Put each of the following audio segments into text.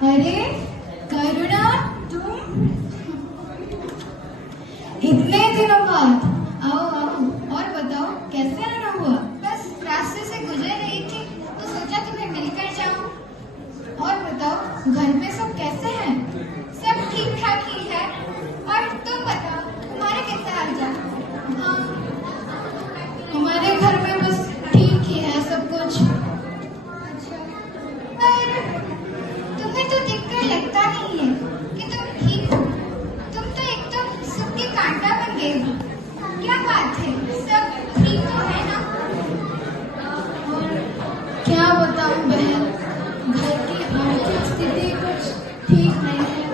अरे करुणा, तुम इतने दिनों बाद। आओ आओ, और बताओ कैसे आना हुआ? बस रास्ते से गुजर रही थी तो सोचा तुम्हें मिलकर जाऊं। और बताओ घर में सब कैसे हैं? सब ठीक ठाक ही है। और तुम बताओ, तुम्हारे कैसे हाल चाल? हाँ, हमारे घर में बस ठीक ही है सब कुछ। अच्छा, पर तुम्हें तो दिखकर लगता नहीं है कि तुम ठीक हो। तुम तो एकदम सुख के कांटा बन गए हो। क्या बात है, सब ठीक तो है ना? और क्या बताऊं बहन, घर की आर्थिक स्थिति कुछ ठीक नहीं है।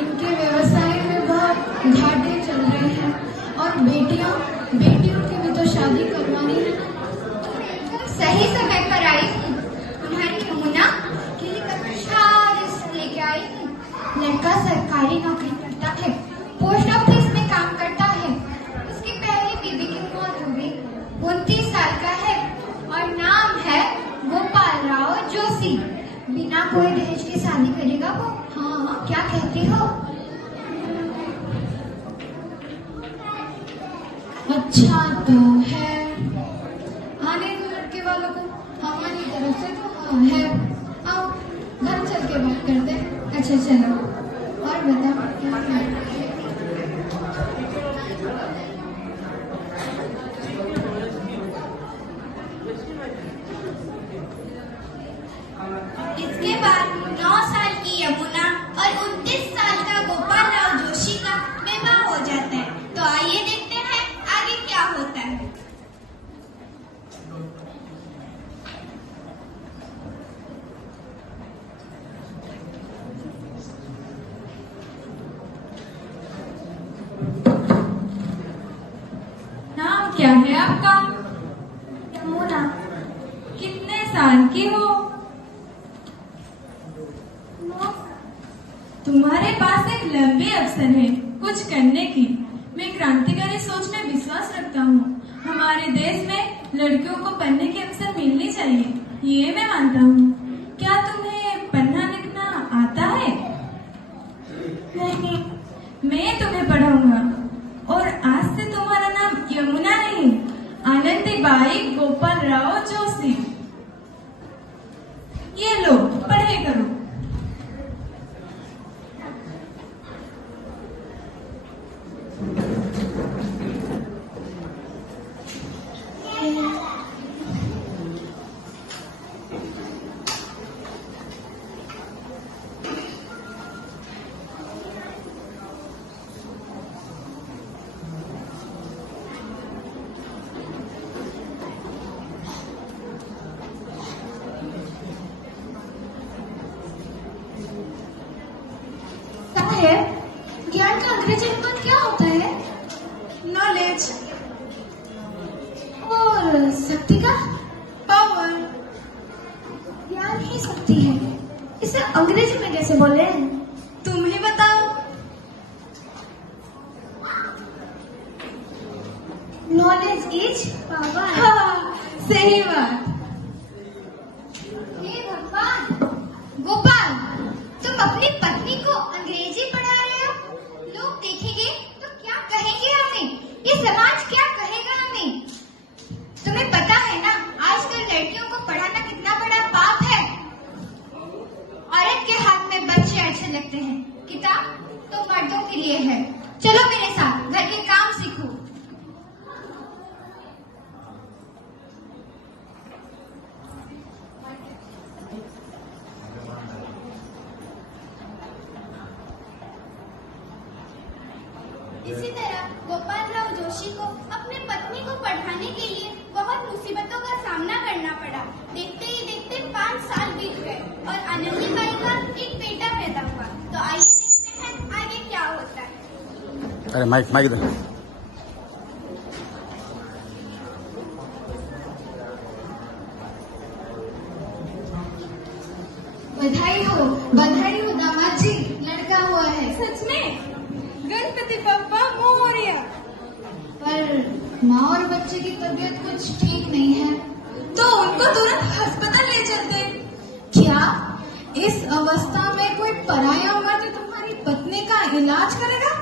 इनके व्यवसाय में बहुत घाटे चल रहे हैं और बेटियों की भी तो शादी करवानी है। तुम सही समय पर आई हूँ। तुम्हारी यमुना के लिए अच्छा रिश्ता लेके आई हूँ। लड़का सरकारी नौकरी करता है, पोस्ट ऑफिस में काम करता है। उसकी पहली बीवी की मौत हो गई। 29 साल का है और नाम है गोपाल राव जोशी। बिना कोई दहेज की शादी करेगा वो। हाँ, क्या कहती हो? अच्छा तो है, आने दो लड़के वालों को। हमारी तरफ से तो हाँ है। आओ घर चल के बात करते हैं। अच्छा चलो, और बताओ क्या है? इसके बाद 9 साल की यमुना और 29 साल का गोपाल राव जोशी का विवाह हो जाता है। तो आइए देखते हैं आगे क्या होता है। नाम क्या है आपका? यमुना। कितने साल की हो? तुम्हारे पास एक लंबे अवसर है कुछ करने की। मैं क्रांतिकारी सोच में विश्वास रखता हूँ। हमारे देश में लड़कियों को पढ़ने के अवसर मिलने चाहिए, ये मैं मानता हूँ। क्या तुम्हें पढ़ना लिखना आता है? नहीं। मैं तुम्हें पढ़ाऊंगा और आज से तुम्हारा नाम यमुना नहीं, आनंदीबाई गोपाल राव जोशी। ये लो, पढ़े करो। है ज्ञान का अंग्रेजी अनुवाद क्या होता है? नॉलेज। और शक्ति का? पावर। ज्ञान ही शक्ति है, इसे अंग्रेजी में कैसे बोले? तुम ही बताओ। Knowledge is power. हाँ, सही बात। हे भगवान, गोपाल, तुम अपनी पत्नी को अंग्रेजी पढ़ा रहे हो? लोग देखेंगे तो क्या कहेंगे हमें? ये समाज क्या कहेगा हमें? तुम्हें पता है ना, आजकल लड़कियों को पढ़ाना कितना बड़ा पाप है। औरत के हाथ में बच्चे अच्छे लगते हैं, किताब तो मर्दों के लिए है। चलो मेरे साथ, घर के काम सीखो। इसी तरह गोपाल राव जोशी को अपनी पत्नी को पढ़ाने के लिए बहुत मुसीबतों का सामना करना पड़ा। देखते ही देखते 5 साल बीत गए और आनंदीबाई का एक बेटा पैदा हुआ। तो आइए देखते हैं आगे क्या होता है। अरे माइक दे। बधाई हो दामाद जी, लड़का हुआ है। सच में? गणपति बप्पा मोरया। पर माँ और बच्चे की तबीयत कुछ ठीक नहीं है। तो उनको तुरंत अस्पताल ले चलते। क्या इस अवस्था में इलाज करेगा?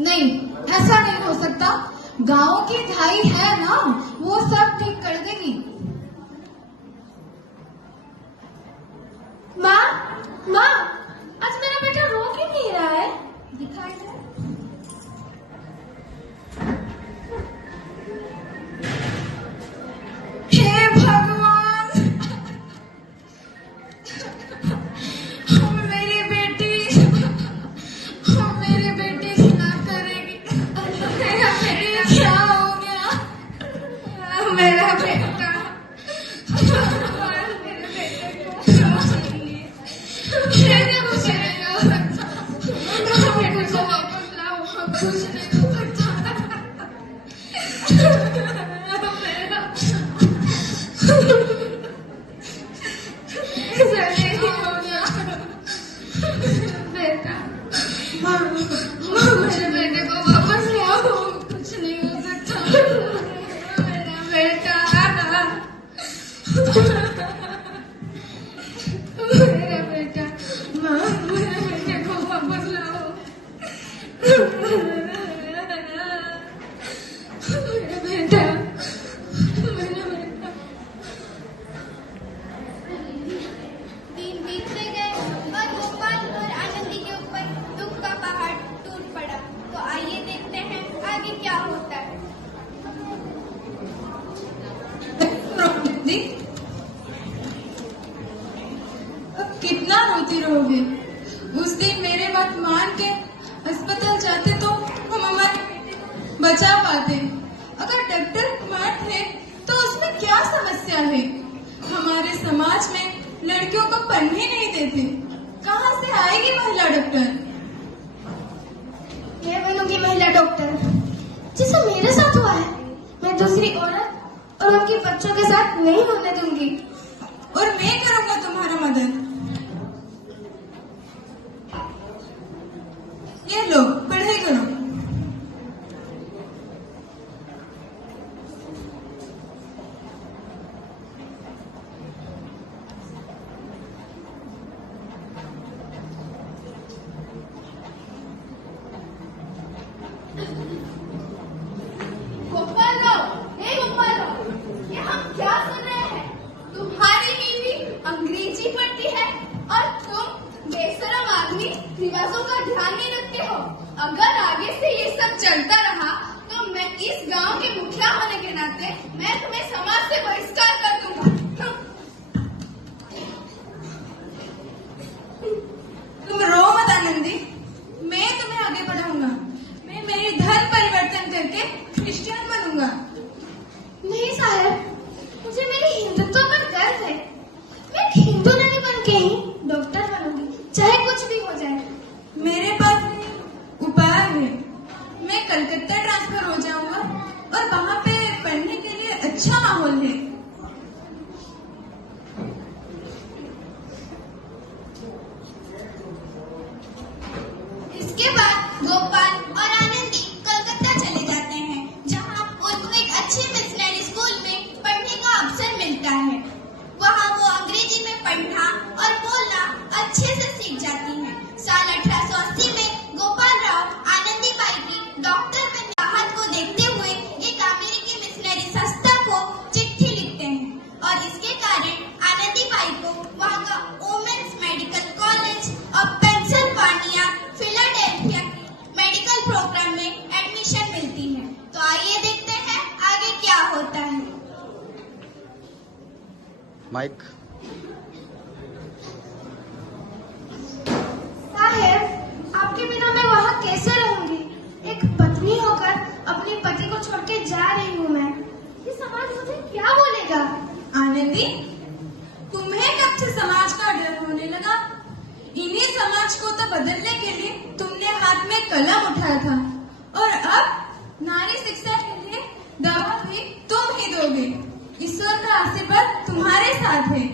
नहीं, ऐसा नहीं हो सकता। गांव की धाई है ना, वो सब ठीक कर देगी। माँ, माँ, आज मेरा बेटा रो क्यों नहीं रहा है? दिखाई दे। हे भगवान, मेरी बेटी क्या करेगी? क्या हो गया? मेरा बेटा कुछ नहीं हो सकता। बेटा, मेरे बेटे को वापस ले आओ। कुछ नहीं हो सकता। मेरा बेटा, मेरा बेटा, माँ, मेरे बेटे को वापस लाओ। मेरा बेटा, मेरा बेटा। दिन बीतते गए और गोपाल और आनंदी के ऊपर दुख का पहाड़ टूट पड़ा। तो आइए देखते हैं आगे क्या होता है। अब कितना रोती रहोगे? उस दिन मेरे बात मान के अस्पताल जाते तो हम हमारे बेटे को बचा पाते। अगर डॉक्टर कुमार थे तो उसमें क्या समस्या है? हमारे समाज में लड़कियों को पढ़ने नहीं देते। कहाँ से आएगी महिला डॉक्टर? मैं बनूंगी महिला डॉक्टर, जैसा मेरे साथ हुआ है। मैं दूसरी औरत और उनके बच्चों के साथ नहीं होने दूंगी। और मैं करूंगा तुम्हारा मदद। ये लो, पढ़ाई करो। ये हम क्या सुन रहे हैं? तुम्हारी बीवी अंग्रेजी पढ़ती है और तुम बेशरम आदमी रिवाजों का ध्यान नहीं रखते हो। अगर आगे से ये सब चलता रहा तो मैं इस गांव के मुखिया होने के नाते मैं तुम्हें समाज से बहिष्कार कर दूंगा। तुम रो मत आनंदी, मैं तुम्हें आगे बढ़ाऊंगा। मैं मेरी धर्म परिवर्तन करके क्रिश्चियन बनूंगा। नहीं साहब, मुझे मेरे हिंदुत्व पर गर्व है। मैं एक हिंदू नहीं बन के ही डॉक्टर बनूंगी, चाहे कुछ भी हो जाए। मेरे पास भी उपाय है। मैं कलकत्ता ट्रांसफर हो जाऊंगा और वहाँ पे पढ़ने के लिए अच्छा माहौल है। इसके बाद गोपाल और आनंदी कलकत्ता चले जाते हैं, जहां उनको एक अच्छे मिशनरी स्कूल में पढ़ने का अवसर मिलता है। वहां वो अंग्रेजी में पढ़ना और बोलना अच्छे से सीख जाती हैं। साल 1880 में गोपाल राव आनंदी बाई की डॉक्टर में चाहत को देखते हुए एक अमेरिकी मिशनरी संस्था को चिट्ठी लिखते हैं और इसके कारण आनंदी बाई को वहां का वुमेन्स मेडिकल कॉलेज और पेंसिल्वानिया फिलाडेल्फिया मेडिकल प्रोग्राम में एडमिशन मिलती है। तो आइए देखते हैं आगे क्या होता है। माइक। साहेब, आपके बिना मैं वहाँ कैसे रहूंगी? एक पत्नी होकर अपने पति को छोड़ के जा रही हूँ मैं। ये समाज मुझे क्या बोलेगा? आनंदी, तुम्हें कब से समाज का डर होने लगा? इन्हीं समाज को तो बदलने के लिए तुमने हाथ में कलम उठाया था और अब नारी शिक्षा के लिए दवा भी तुम ही दोगे। ईश्वर का आशीर्वाद तुम्हारे साथ है।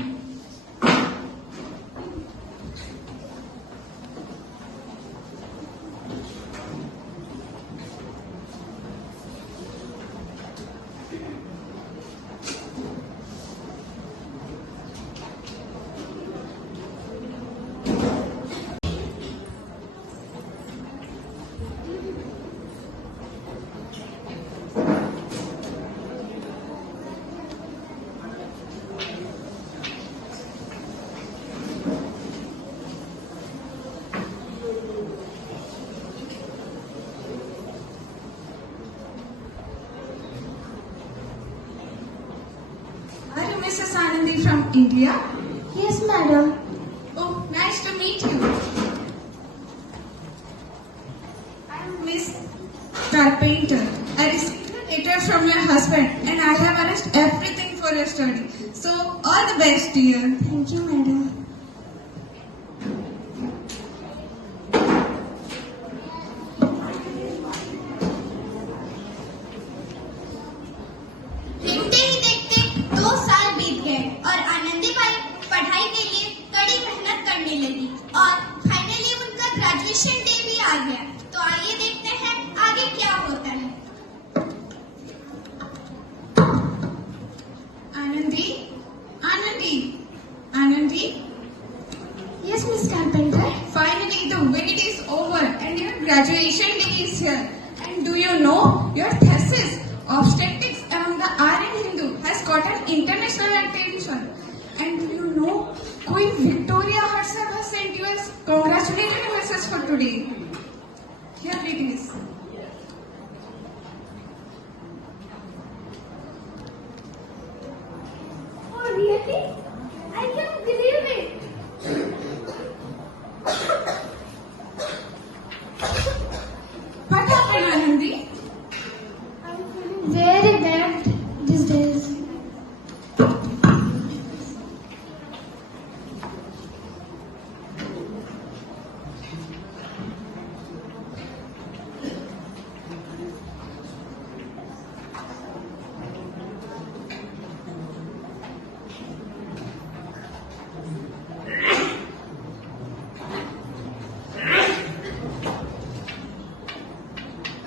India? Yes, madam. Oh, nice to meet you. I am Miss Carpenter. I received a letter from your husband and I have arranged everything for your study. So, all the best, dear. Thank you, madam. देखते ही देखते 2 साल बीत गए और आनंदीबाई पढ़ाई के लिए कड़ी मेहनत करने लगी और फाइनली उनका ग्रेजुएशन डे भी आ गया। तो आइए देखते हैं आगे क्या होता है। Anandi? Anandi? Anandi? Yes, Miss Carpenter. Finally, the wait is over and your graduation day is here. And do you know your thesis, Obstetrics among the Aryan Hindu, has gotten international attention. And do you know Queen Victoria herself has sent you a congratulatory message for today. Here it is. Oh, really? I can't believe it. What happened, Anandi? I'm feeling very bad these days.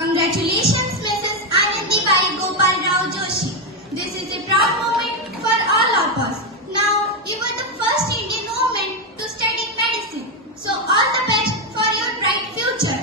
Congratulations, Mrs. Anandibai Gopal Rao Joshi. This is a proud moment for all of us. Now, you were the first Indian woman to study medicine. So, all the best for your bright future.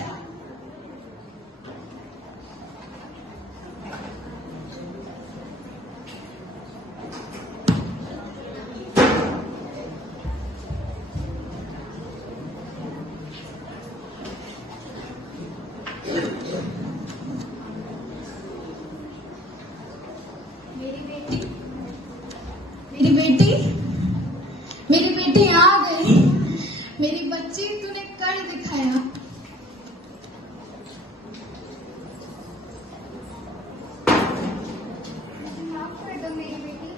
मेरी बेटी आ गई। मेरी बच्ची, तूने कर दिखाया। माफ कर दो मेरी बेटी,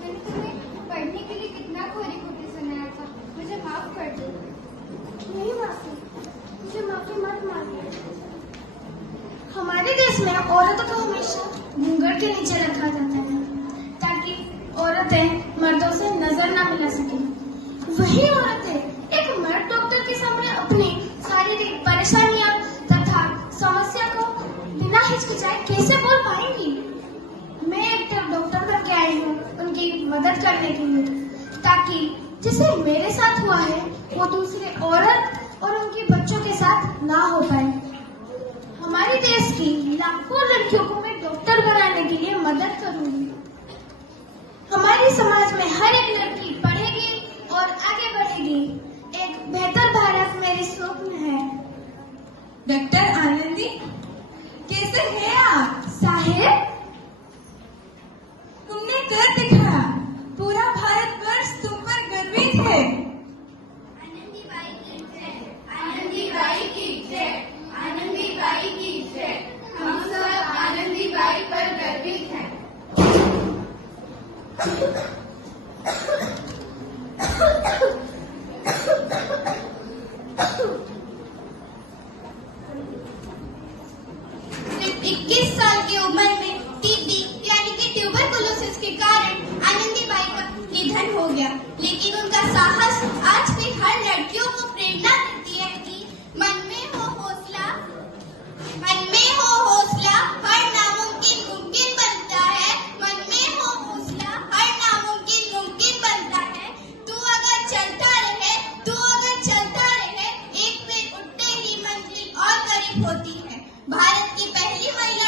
मैंने तुम्हें पढ़ने के लिए कितना खोरी खोटी सुनाया था। मुझे माफ कर दो। नहीं माफी, मुझे माफी मत मांगिए। हमारे देश में औरतों को हमेशा घूंघट के नीचे रखा जाता है ताकि औरतें मर्दों से नजर न मिला सके। वही औरतें एक मर्द डॉक्टर के सामने अपनी शारीरिक परेशानियां तथा समस्या को बिना हिचकिचाए कैसे बोल पाएंगी। मैं एक डॉक्टर बन के आई हूँ उनकी मदद करने के लिए, ताकि जिसे मेरे साथ हुआ है वो दूसरे औरत और उनके बच्चों के साथ ना हो पाए। हमारे देश की लाखों लड़कियों को मैं डॉक्टर बनाने के लिए मदद करूंगी। हमारे समाज में हर एक लड़की पढ़ेगी और आगे बढ़ेगी। एक बेहतर भारत मेरी स्वप्न है। डॉक्टर आनंदी, कैसे हैं आप? साहेब, तुमने कर दिखाया। पूरा भारतवर्ष तुम पर गर्वित है। आनंदीबाई की जय, आनंदीबाई की जय, आनंदीबाई की जय। हम सब आनंदीबाई पर गर्वित हैं। सिर्फ 21 साल की उम्र में टीबी यानी कि ट्यूबरकुलोसिस के कारण आनंदीबाई का निधन हो गया, लेकिन उनका साहस आज भी हर लड़कियों को प्रेरणा देती है कि मन में हो हौसला, हर नामुमकिन मुमकिन बनता है। मन में हो हौसला, हर नामुमकिन मुमकिन बनता है। तू अगर चलता रहे, एक पेड़ उठते ही मंजिल और करीब होती है। भारत की पहली महिला